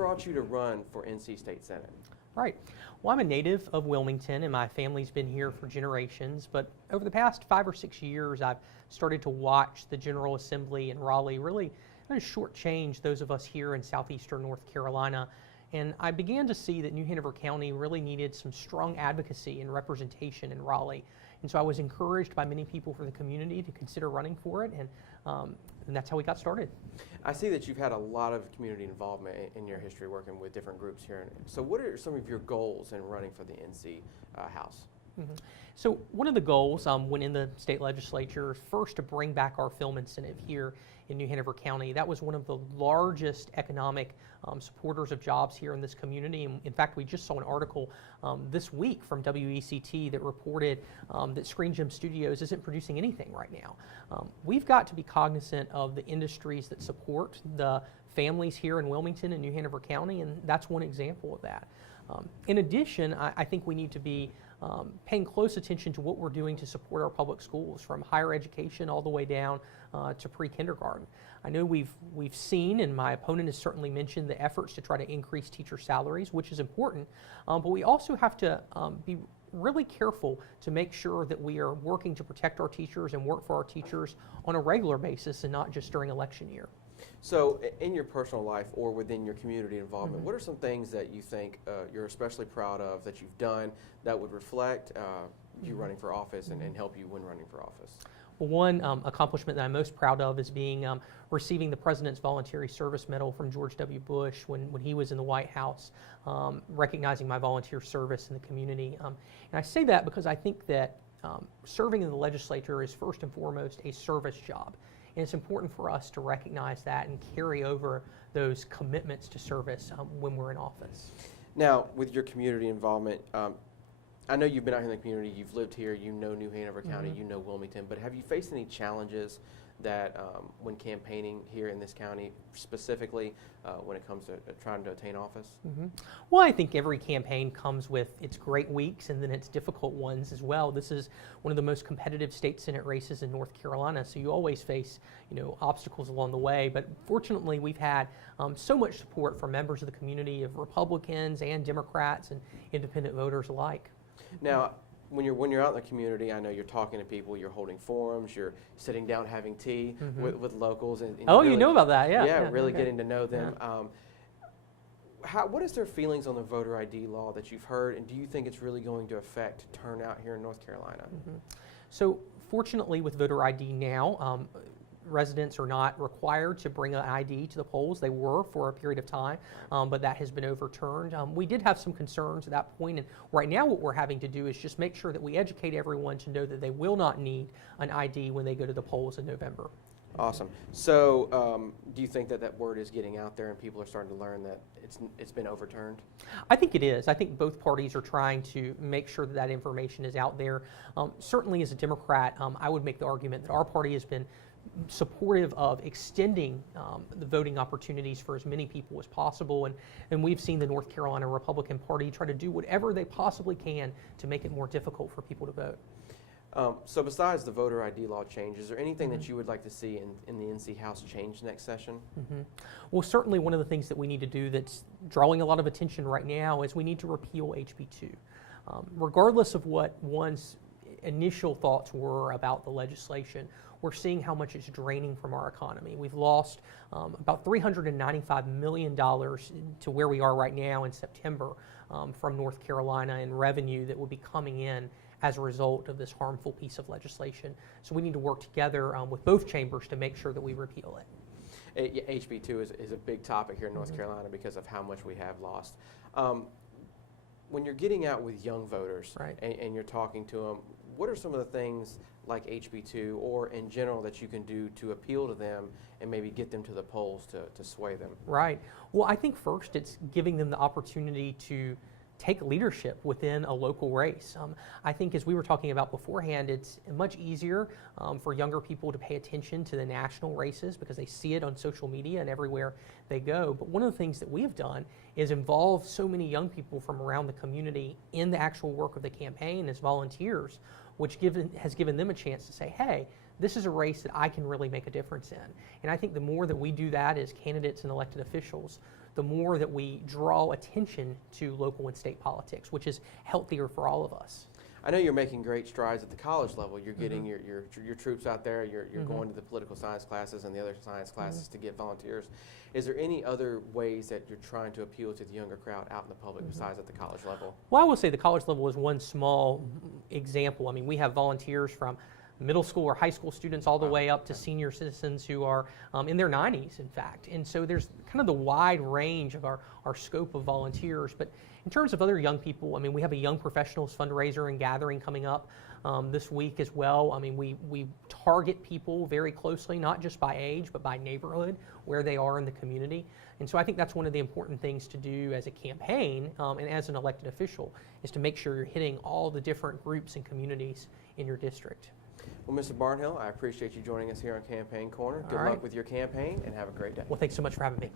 brought you to run for NC State Senate? Right. Well, I'm a native of Wilmington, and my family's been here for generations. But over the past 5 or 6 years, I've started to watch the General Assembly in Raleigh really kind of shortchange those of us here in southeastern North Carolina. And I began to see that New Hanover County really needed some strong advocacy and representation in Raleigh. And so I was encouraged by many people from the community to consider running for it, and that's how we got started. I see that you've had a lot of community involvement in your history working with different groups here. So what are some of your goals in running for the NC House? Mm-hmm. So one of the goals when in the state legislature is first to bring back our film incentive here in New Hanover County. That was one of the largest economic supporters of jobs here in this community. And in fact, we just saw an article this week from WECT that reported that Screen Gem Studios isn't producing anything right now. We've got to be cognizant of the industries that support the families here in Wilmington and New Hanover County, and that's one example of that. In addition, I think we need to be paying close attention to what we're doing to support our public schools, from higher education all the way down to pre-kindergarten. I know we've seen, and my opponent has certainly mentioned, the efforts to try to increase teacher salaries, which is important, but we also have to be really careful to make sure that we are working to protect our teachers and work for our teachers on a regular basis and not just during election year. So in your personal life or within your community involvement, what are some things that you think you're especially proud of that you've done that would reflect you running for office and help you when running for office? Well, one accomplishment that I'm most proud of is receiving the President's Voluntary Service Medal from George W. Bush when he was in the White House, recognizing my volunteer service in the community. And I say that because I think that serving in the legislature is first and foremost a service job. And it's important for us to recognize that and carry over those commitments to service when we're in office. Now, with your community involvement, I know you've been out here in the community, you've lived here, you know New Hanover County, you know Wilmington, but have you faced any challenges that when campaigning here in this county, specifically when it comes to trying to attain office? Well, I think every campaign comes with its great weeks and then its difficult ones as well. This is one of the most competitive state Senate races in North Carolina, so you always face obstacles along the way. But fortunately, we've had so much support from members of the community, of Republicans and Democrats and independent voters alike. Now, when you're out in the community, I know you're talking to people, you're holding forums, you're sitting down having tea with locals. And oh, really, you know about that, yeah. Yeah, really okay. getting to know them. Yeah. What is their feelings on the voter ID law that you've heard, and do you think it's really going to affect turnout here in North Carolina? So fortunately with voter ID now, residents are not required to bring an ID to the polls. They were for a period of time, but that has been overturned. We did have some concerns at that point, and right now what we're having to do is just make sure that we educate everyone to know that they will not need an ID when they go to the polls in November. Awesome. So do you think that word is getting out there and people are starting to learn that it's been overturned? I think it is. I think both parties are trying to make sure that that information is out there. Certainly as a Democrat, I would make the argument that our party has been supportive of extending the voting opportunities for as many people as possible, and we've seen the North Carolina Republican Party try to do whatever they possibly can to make it more difficult for people to vote. So besides the voter ID law change, is there anything that you would like to see in the NC House change next session? Well, certainly one of the things that we need to do that's drawing a lot of attention right now is we need to repeal HB 2. Regardless of what one's initial thoughts were about the legislation, we're seeing how much it's draining from our economy. We've lost about $395 million to where we are right now in September from North Carolina in revenue that will be coming in as a result of this harmful piece of legislation. So we need to work together with both chambers to make sure that we repeal it. HB 2 is a big topic here in North Carolina because of how much we have lost. When you're getting out with young voters and you're talking to them, what are some of the things like HB 2 or in general that you can do to appeal to them and maybe get them to the polls to sway them? Right. Well, I think first it's giving them the opportunity to take leadership within a local race. I think as we were talking about beforehand, it's much easier for younger people to pay attention to the national races because they see it on social media and everywhere they go. But one of the things that we have done is involve so many young people from around the community in the actual work of the campaign as volunteers, which has given them a chance to say, hey, this is a race that I can really make a difference in. And I think the more that we do that as candidates and elected officials, the more that we draw attention to local and state politics, which is healthier for all of us. I know you're making great strides at the college level. You're getting your troops out there. You're going to the political science classes and the other science classes to get volunteers. Is there any other ways that you're trying to appeal to the younger crowd out in the public besides at the college level? Well, I will say the college level is one small example. I mean, we have volunteers from middle school or high school students all the way up to senior citizens who are in their 90s, in fact. And so there's kind of the wide range of our scope of volunteers. But in terms of other young people, I mean, we have a young professionals fundraiser and gathering coming up this week as well. I mean, we target people very closely, not just by age, but by neighborhood, where they are in the community. And so I think that's one of the important things to do as a campaign and as an elected official, is to make sure you're hitting all the different groups and communities in your district. Well, Mr. Barnhill, I appreciate you joining us here on Campaign Corner. Good luck with your campaign and have a great day. Well, thanks so much for having me.